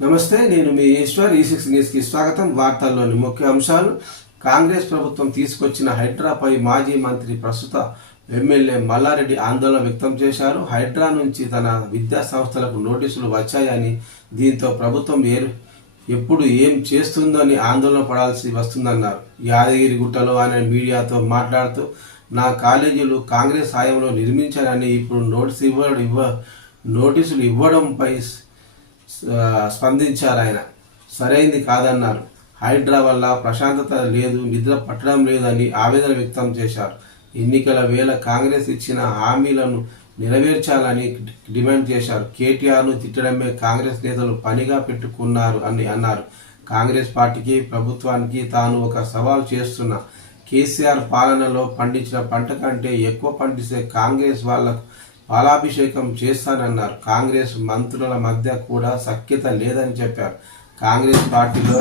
నమస్తే, నేను మీ ఈశ్వర్. ఈ6 న్యూస్ కి స్వాగతం. వార్తల్లోని ముఖ్య అంశాలు. కాంగ్రెస్ ప్రభుత్వం తీసుకొచ్చిన హైడ్రాపై మాజీ మంత్రి, ప్రస్తుత ఎమ్మెల్యే మల్లారెడ్డి ఆందోళన వ్యక్తం చేశారు. హైడ్రా నుంచి తన విద్యా సంస్థలకు నోటీసులు వచ్చాయని, దీంతో ప్రభుత్వం ఎప్పుడు ఏం చేస్తుందో అని ఆందోళన పడాల్సి వస్తుందన్నారు. యాదగిరిగుట్టలో ఆయన మీడియాతో మాట్లాడుతూ, నా కాలేజీలు కాంగ్రెస్ హయాంలో నిర్మించారని ఇప్పుడు నోటీసులు ఇవ్వడంపై స్పందించారు. ఆయన సరైంది కాదన్నారు. హైడ్రా వల్ల ప్రశాంతత లేదు, నిద్ర పట్టడం లేదని ఆవేదన వ్యక్తం చేశారు. ఎన్నికల వేళ కాంగ్రెస్ ఇచ్చిన హామీలను నెరవేర్చాలని డిమాండ్ చేశారు. కేటీఆర్ను తిట్టడమే కాంగ్రెస్ నేతలు పనిగా పెట్టుకున్నారు అని అన్నారు. కాంగ్రెస్ పార్టీకి, ప్రభుత్వానికి తాను ఒక సవాల్ చేస్తున్నా. కేసీఆర్ పాలనలో పండించిన పంట కంటే ఎక్కువ పండిస్తే కాంగ్రెస్ వాళ్లకు పాలాభిషేకం చేస్తానన్నారు. కాంగ్రెస్ మంత్రుల మధ్య కూడా సఖ్యత లేదని చెప్పారు. కాంగ్రెస్ పార్టీలో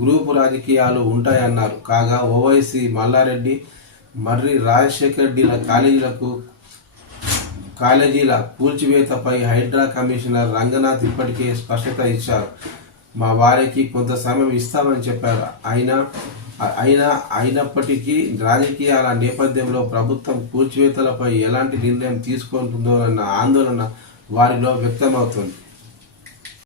గ్రూపు రాజకీయాలు ఉంటాయన్నారు. కాగా ఓవైసీ, మల్లారెడ్డి, మర్రి రాజశేఖర్ రెడ్డిల కాలేజీల కూల్చివేతపై హైడ్రా కమిషనర్ రంగనాథ్ ఇప్పటికే స్పష్టత ఇచ్చారు. మా వారికి కొంత సమయం ఇస్తామని చెప్పారు. అయినప్పటికీ రాజకీయాల నేపథ్యంలో ప్రభుత్వం కూల్చివేతలపై ఎలాంటి నిర్ణయం తీసుకుంటుందోనన్న ఆందోళన వారిలో వ్యక్తమవుతుంది.